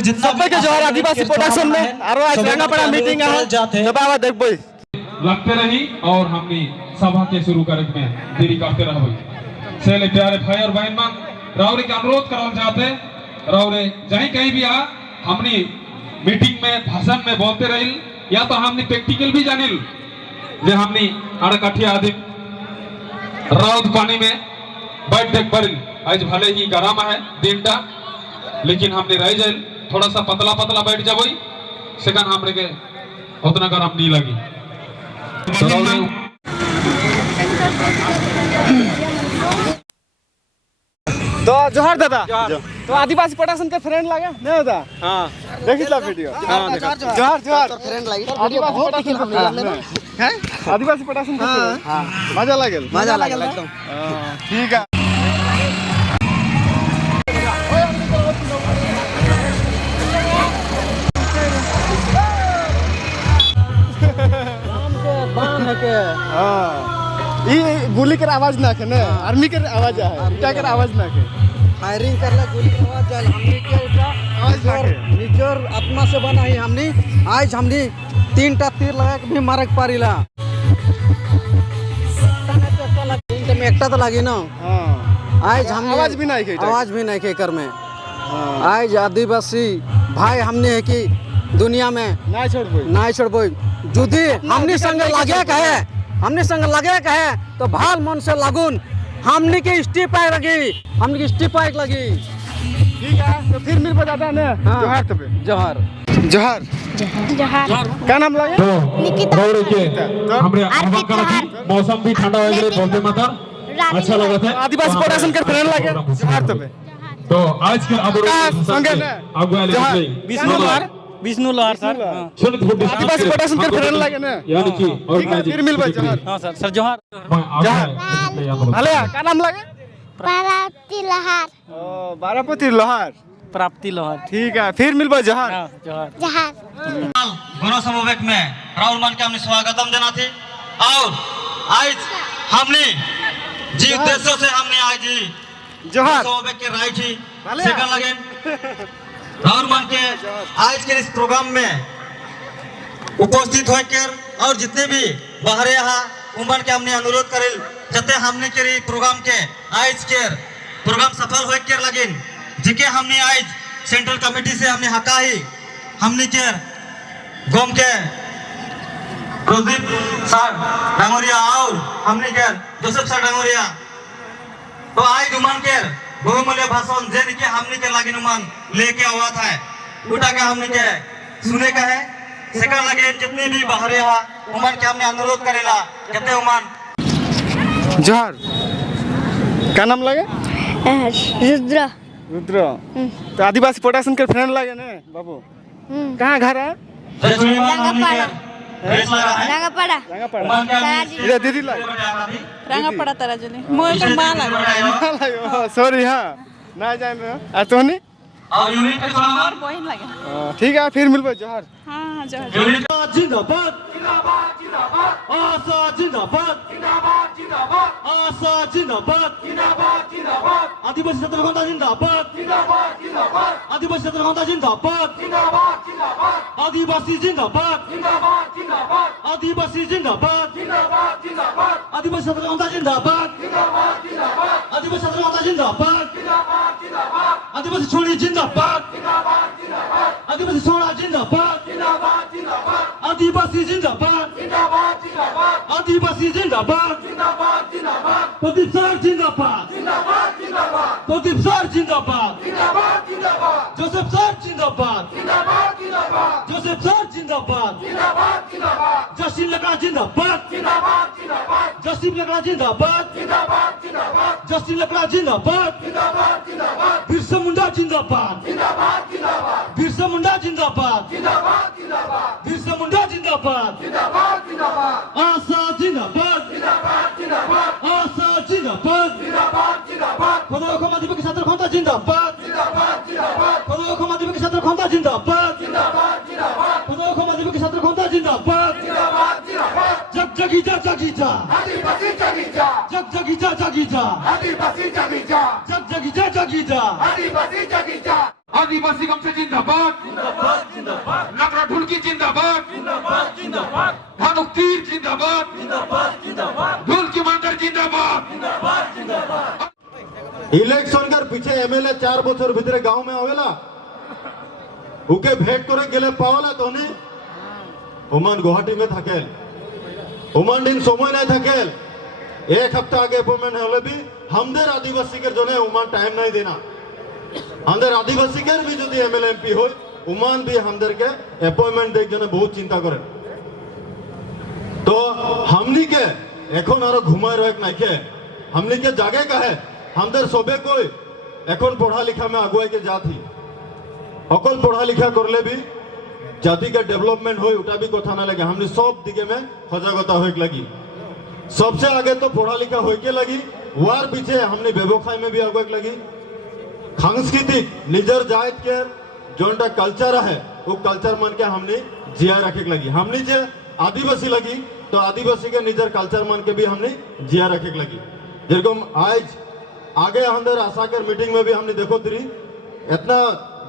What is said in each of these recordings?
फिर जितना के जोहार आदिवासी प्रोडक्शन में आरो आज रंगापड़ा मीटिंग है दबावा देखबो लगते रही और हमने सभा के शुरू करे में देरी करते रहबो सेले प्यारे भाई और बहन मन राउरे के अनुरोध करल जाते राउरे जहीं कहीं भी आ हमने मीटिंग में भाषण में बोलते रहिल या तो हमने प्रैक्टिकल भी जानिल जे हमने अड़कठिया आदि राउत पानी में बैठ देख पर आज भले ही गरम है दिनटा लेकिन हमने रह जाए थोड़ा सा पतला पतला बैठ जाबो सेकंड हमरे के उतना गरम नहीं लगी तो जोहार दादा तो आदिवासी प्रोडक्शन के फ्रेंड लागे नहीं होता हां देखिला वीडियो हां जोहार जोहार फ्रेंड लागे आदिवासी प्रोडक्शन हैं आदिवासी प्रोडक्शन के हां मजा लागल एकदम ठीक है बाम है हां ये गोली के आवाज ना के ना आर्मी के आवाज है क्या के आवाज ना के फायरिंग करला गोली के आवाज जाल हमने के उठा आवाज निजर आत्मा से बना ही हमने आज हमने 3टा तीर लगा के भी मारक पारिला तीन में एकटा तो लागी ना हां आज हम आवाज भी नहीं के कर में आज आदिवासी भाई हमने है कि दुनिया में ना छोड़बो जुदी हमने संग लगे कहे तो भाल मन से लागून हमने के स्टीप पाइक लगी ठीक है तो फिर मिल बजाता है ना जोहार तबे जोहार क्या नाम लगे निकिता हमरे आवाज करत मौसम भी ठंडा हो गए बोलते मतलब अच्छा लगा था आदिवासी प्रोडक्शन के फ्रेंड लगे जोहार तबे तो आज के अगुआ ले विष्णु लोहार सर आदिवासी प्रोडक्शन के फ्रेंड लगे ना यानी कि और फिर मिल भाई जोहार हां सर जोहार भले क्या नाम लगे प्राप्ति लोहार ओ बारापति लोहार प्राप्ति लोहार ठीक है फिर मिल भाई जोहार जहार गुरु समवेत में राहुल मान के हमने स्वागतम देना थी और आज हमने जी उद्देश्यों से हमने आज जोहार समवेत के राय थी सेकंड लगे राहुल मान के आज के इस प्रोग्राम में उपस्थित होकर और जितने भी बाहर यहाँ उमर के हमने अनुरोध करें जते हमने के प्रोग्राम के आज के प्रोग्राम सफल होकर लगिन जिके हमने आज सेंट्रल कमेटी से हमने हका ही हमने के गोम के प्रदीप सर डांगोरिया और हमने के जोसेफ सर डांगोरिया तो आज उमन के बहुमूल्य भाषण जेन के हमने के लगिन उमन लेके आवा था उठा के हमने के सुने का है सेकंड लगे जितने भी बाहर यहाँ उमन के हमने अनुरोध करेला कहते उमन जोहार क्या नाम लगे रुद्र तो आदिवासी प्रोडक्शन के फ्रेंड लगे ना बाबू कहाँ घर है रंगापड़ा दीदी लगे रंगापड़ा तारा जने मोय के मां लागे सॉरी हां ना जाए में आ तो नहीं और यूनिट के और बहन लागे ठीक है फिर मिलबो जोहार हां जोहार जिंदाबाद आशा जिंदाबाद आशा जिंदाबाद आदिवासी क्षेत्र घंटा जिंदाबाद आदिवासी क्षेत्र घंटा जिंदाबाद आदिवासी जिंदाबाद आदिवासी जिंदाबाद आदिवासी क्षेत्र घंटा जिंदाबाद आदिवासी क्षेत्र घंटा जिंदाबाद आदिवासी छोड़ी जिंदाबाद आदिवासी छोड़ा जिंदाबाद आदिवासी जिंदाबाद आदिवासी जिंदाबाद प्रदीप सर जिंदाबाद प्रदीप सर जिंदाबाद जोसेफ सर जिंदाबाद जोसेफ सर जिंदाबाद जसीम लकड़ा जिंदाबाद जसीम लकड़ा जिंदाबाद जसीम लकड़ा जिंदाबाद बिरसा मुंडा जिंदाबाद बिरसा मुंडा जिंदाबाद बिरसा मुंडा जिंदाबाद आशा जिंदाबाद आशा जिंदाबाद पदोखम आदिवासी छात्र खंता जिंदाबाद पदोखम आदिवासी छात्र खंता जिंदाबाद पदोखम आदिवासी छात्र खंता जिंदाबाद जग जगीजा जगीजा आदिवासी जगीजा जग जगीजा जगीजा आदिवासी जगीजा जग जगीजा जगीजा आदिवासी जगीजा आदिवासी गमछा जिंदाबाद नगरा ढुलकी जिंदाबाद धानुक तीर जिंदाबाद ढुलकी मांडर जिंदाबाद इलेक्शन कर पीछे एमएलए 4 बছর ভিতরে गांव में आवेला उके भेंट करे गेले पावला तोनी ओमान गुवाहाटी में थाकेल ओमान दिन समय नहीं थाकेल एक हफ्ता आगे अपॉइंटमेंट होले भी हमদের आदिवासी के जने ओमान टाइम नहीं देना हमদের आदिवासी के भी যদি एमएलए एमपी होय ओमान भी हमদের के अपॉइंटमेंट देख जने बहुत चिंता करे तो हमनी के এখন আরো ঘুমায় রয়েক নাইকে हमनी के जागे का है हमদের सबे कोई এখন पढ़ा लिखा में अगुवाई के जाती अकल पढ़ा लिखा करले भी जाति का डेवलपमेंट हो उटा भी कथा ना लगे हमने सब दिखे में सजागता हो लगी सबसे आगे तो पढ़ा लिखा हो के लगी वार पीछे हमने व्यवसाय में भी आगे लगी सांस्कृतिक निजर जात के जोनटा कल्चर है वो कल्चर मान के हमने जिया रखे लगी हमने जे आदिवासी लगी तो आदिवासी के निजर कल्चर मान के भी हमने जिया रखे लगी जेरकम आज आगे अंदर आशा के मीटिंग में भी हमने देखो तरी इतना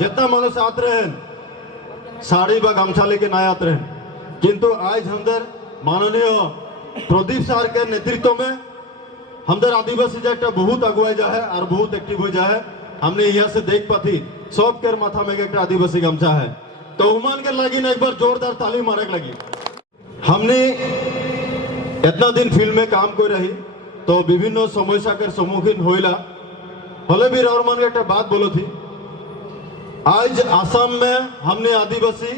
जितना मनुष्य आते रहे साड़ी बा गमछा लेके ना आते रहे किंतु आज हमदर माननीय प्रदीप सर के नेतृत्व में हमदर आदिवासी जाटा बहुत अगुवाई जा है और बहुत एक्टिव हो जा है हमने यहाँ से देख पाती सब के माथा में एक आदिवासी गमछा है तो हुमान के लगी ना एक बार जोरदार ताली मारे लगी हमने इतना दिन फील्ड में काम कर रही तो विभिन्न समस्या के सम्मुखीन होइला हले भी राउरमान एक बात बोलो थी आज आसाम में हमने आदिवासी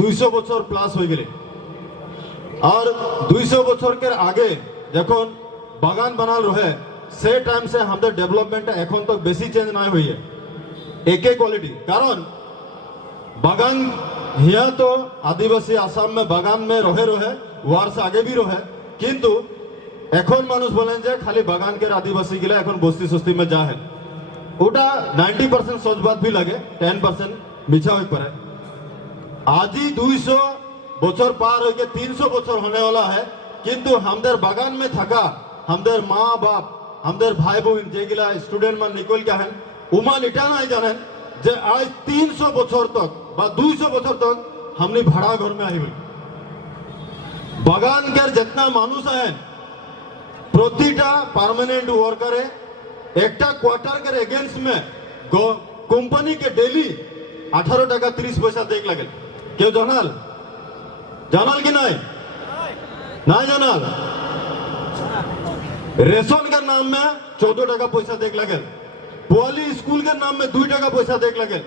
200 बছর प्लस हो गए और 200 बছর के आगे जखन बागान बनाल रहे से टाइम से हमদের डेवलपमेंट এখন तक बेसी चेंज ना हुई है एक क्वालिटी कारण बागान यहाँ तो आदिवासी आसाम में बागान में रहे वार से आगे भी रहे किंतु এখন মানুষ বলেন যে খালি বাগান के आदिवासी गिला এখন बस्ती सस्ती में जा है ওটা 90% सच बात भी लगे 10% मिछा हो पड़े आज ही 200 बছর पार हो के 300 बছর होने वाला है किंतु हमदर बागान में थका हमदर माँ बाप हमदर भाई बहन जे गिला स्टूडेंट मान निकल गया है उमान इटा नहीं जाने जे आज 300 बছর तक बा 200 बছর तक हमने भाड़ा घर में आई बागान के जितना मानुष है प्रतिटा परमानेंट वर्कर एक क्वार्टर के एगेंस्ट में कंपनी के डेली 18 টাকা 30 पैसा देख लगे क्यों जानल जानल कि नहीं नहीं जानल रेशन के नाम में 14 টাকা पैसा देख लगे पोली स्कूल के नाम में 2 টাকা पैसा देख लगे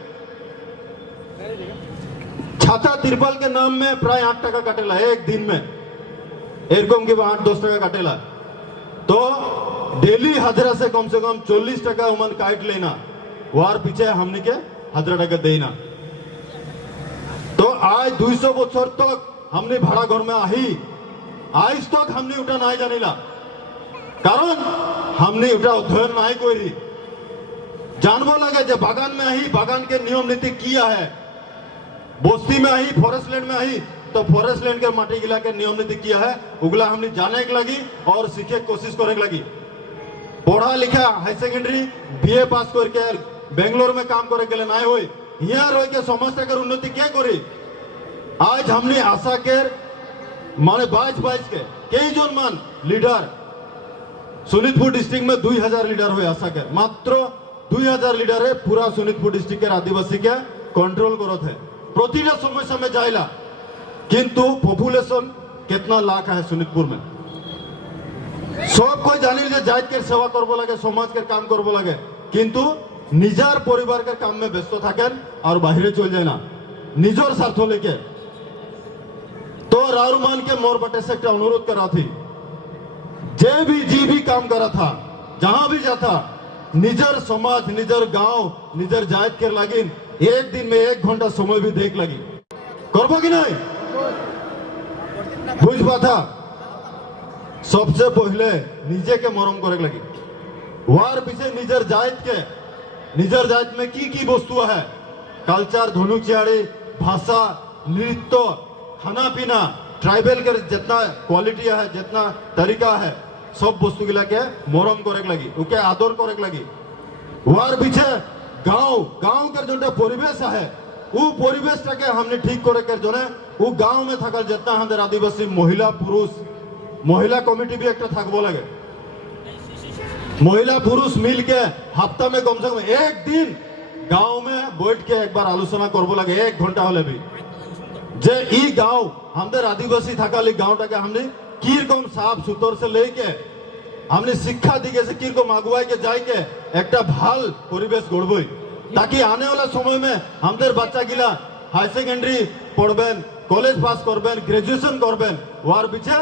छाता तिरपाल के नाम में प्राय 8 টাকা काटेला एक दिन में एरकम के 8-10 টাকা काटेला तो डेली हाजरा से कम 40 টাকা उमन काट लेना वार पीछे हमने के हाजरा टाका देना तो आज 200 बছর तक हमने भाड़ा घर में आई आज तक हमने उठा नहीं जानिला कारण हमने उठा अध्ययन नहीं कोई जानबो लगे जे बागान में आई बागान के नियम नीति किया है बस्ती में आई फॉरेस्ट लैंड में आई तो फॉरेस्ट लैंड के माटी गिला के नियम नीति किया है उगला हमने जाने के लगी और सीखे कोशिश करने के लगी पढ़ा लिखा हाई सेकेंडरी बीए पास करके बेंगलोर में काम करे के लिए नहीं हुई यहाँ रह के समस्या कर उन्नति क्या करी आज हमने आशा के माने 22 के कई जन मान लीडर शोणितपुर डिस्ट्रिक्ट में 2000 लीडर हुए आशा के मात्र 2000 लीडर है पूरा शोणितपुर डिस्ट्रिक्ट के आदिवासी के कंट्रोल करत है प्रतिटा समस्या में जाइला किंतु पॉपुलेशन कितना लाख है शोणितपुर में सब कोई जानी जे जात के सेवा करबो लगे समाज के काम करबो लगे किंतु निजार परिवार के काम में व्यस्त थाकेन और बाहरे चल जाए ना निजर स्वार्थ लेके तो राउरमान के मोर बटे से एक अनुरोध करा थी जे भी जी भी काम करा था जहां भी जाता निजर समाज निजर गांव निजर जात के लगी एक दिन में 1 घंटा समय भी देख लगी करबो कि नहीं बुझ पाता सबसे पहले निजे के मरम करे लगी वार पीछे निजर जात में की वस्तु है कल्चर धनुचियाड़ी भाषा नृत्य खाना पीना ट्राइबल के जितना क्वालिटी है जितना तरीका है सब वस्तु गिला के मरम करे लगी उके आदर करे लगी वार पीछे गांव के जो परिवेश है वो परिवेशटा के हमने ठीक करे कर जो वो गांव में थकल जितना हमारे आदिवासी महिला पुरुष महिला कमिटी भी एक थकबो लगे महिला पुरुष मिल के हफ्ता में कम से कम एक दिन गांव में बैठ के एक बार आलोचना करबो लगे 1 घंटा होले भी जे ई गांव हमारे आदिवासी थकाल गांवटा हमने कीरकम साफ सुथर से लेके हमने शिक्षा दिखे से कीरकम आगुआई के जाए के एक भाल परिवेश गड़बई ताकि आने वाला समय में हमारे बच्चा गिला हाई सेकेंडरी पढ़बेन कॉलेज पास करबेन ग्रेजुएशन करबेन वार पीछे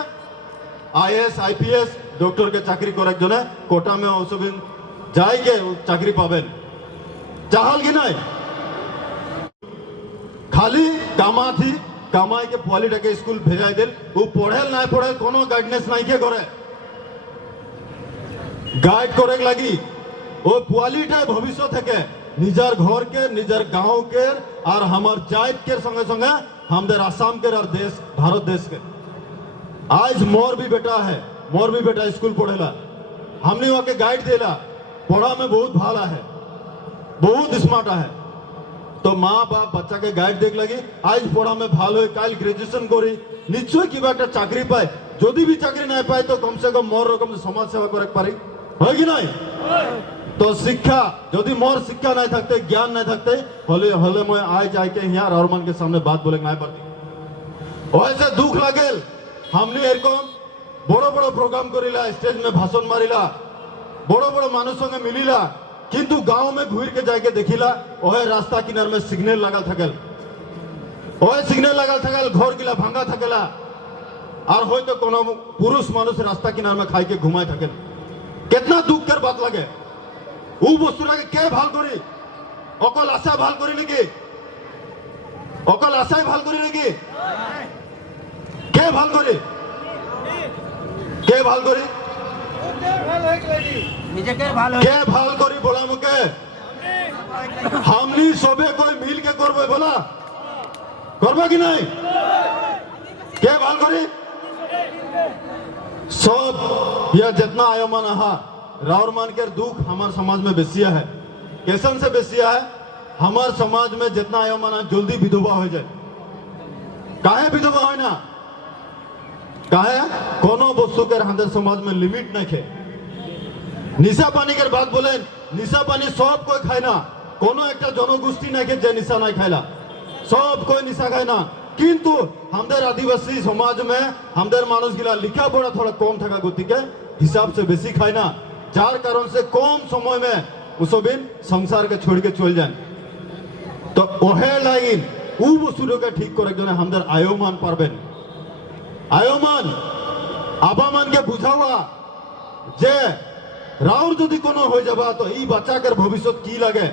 IAS IPS डॉक्टर के चाकरी करे जने कोटा में औसबिन जाए के चाकरी पाबेन चाहल कि नहीं खाली कामा थी कामाई के पॉलिटा के स्कूल भेजाई दिल वो पढ़ेल ना पढ़ेल कोनो गाइडनेस नहीं के करे गाइड करे लगी वो पॉलिटा भविष्य थे निजार घर के निजार गांव के और हमार जात के संगे संगे हमारे आसाम के और देश भारत देश के आज मोर भी बेटा स्कूल पढ़ेला हमने वहाँ के गाइड देला पढ़ा में बहुत भाला है बहुत स्मार्ट है तो माँ बाप बच्चा के गाइड देख लगी आज पढ़ा में भालो कल ग्रेजुएशन करी निश्चय कि चाकरी पाए यदि भी चाकरी नहीं पाए तो कम से कम मोर रकम समाज सेवा करे पारी है कि नहीं तो शिक्षा यदि मोर शिक्षा नहीं थकते ज्ञान नहीं थकते हले हले मैं आज जाए के यहाँ रावरमान के सामने बात बोले नहीं पड़ती वैसे दुख लगेल हमने एरकम बड़ो बड़ो प्रोग्राम करिला स्टेज में भाषण मारिला बड़ो बड़ो मानुष संगे मिलिला किंतु गांव में घूर के जाके देखिला ओहे रास्ता किनार में सिग्नल लगल थकेल ओहे सिग्नल लगल थकेल घर गिला भांगा थकेला और होय तो कोनो पुरुष मानुष रास्ता किनार में खाई के घुमाए थकेल कितना दुख कर बात लगे ऊ बस्तुरा के ভাল करी অকল আশা ভাল করি নাকি অকল আশাই ভাল করি নাকি কে ভাল করি কে ভাল করি बोला मुके हमनी सबे कोई मिल के करबे बोला करबे कि नहीं के ভাল करी सब या जितना आयोमान आहा रावरमान के दुख हमारे समाज में बेसिया है कैसन से बेसिया है हमारे समाज में जितना आयोमान जल्दी विधवा हो जाए काहे विधवा हो ना काहे कोनो वस्तु के हमारे समाज में लिमिट नहीं है निशा पानी के बात बोले निशा पानी सब कोई खाए ना कोनो एक जनगोष्ठी नहीं जे निशा नहीं खाएला सब कोई निशा खाए ना किंतु हमारे आदिवासी समाज में हमारे मानुष गिला लिखा पढ़ा थोड़ा कम थका गति के हिसाब से बेसी खाए ना जार कारण से कम समय में उसबिन संसार के छोड़ के चल जाए तो ओहे लाइन उ वस्तु के ठीक करे जने हमारे आयोमान पारबेन आयोमान आबामान के बुझावा जे राउर यदि कोनो हो जाबा तो ई बच्चा कर भविष्य की लगे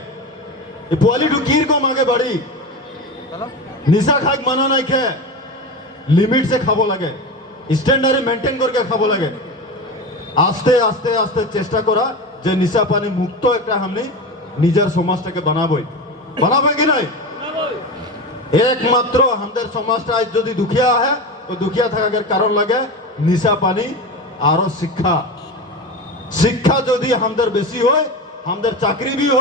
ये पॉलिटू कीर को मांगे बड़ी निशा खाक माना नहीं खे लिमिट से खाबो लगे स्टैंडर्ड मेंटेन करके खाबो लगे आस्ते आस्ते आस्ते चेष्टा करा जे निशा पानी मुक्त एक हमने निजार समाजटाके बनाबो कि नहीं एकमात्र हमारे समाजटा यदि दुखिया है तो दुखिया थाकार कारण लगे निशा पानी और शिक्षा यदि हमारे बेसी हो हमारे चाकरी भी हो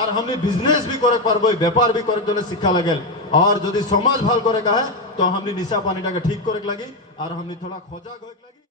और हमने बिजनेस भी करे पारबो व्यापार भी करे जने शिक्षा लगे और यदि समाज भाल करे का है तो हमने निशा पानी ठीक करे लगी और हमने थोड़ा खोजा गए लगी।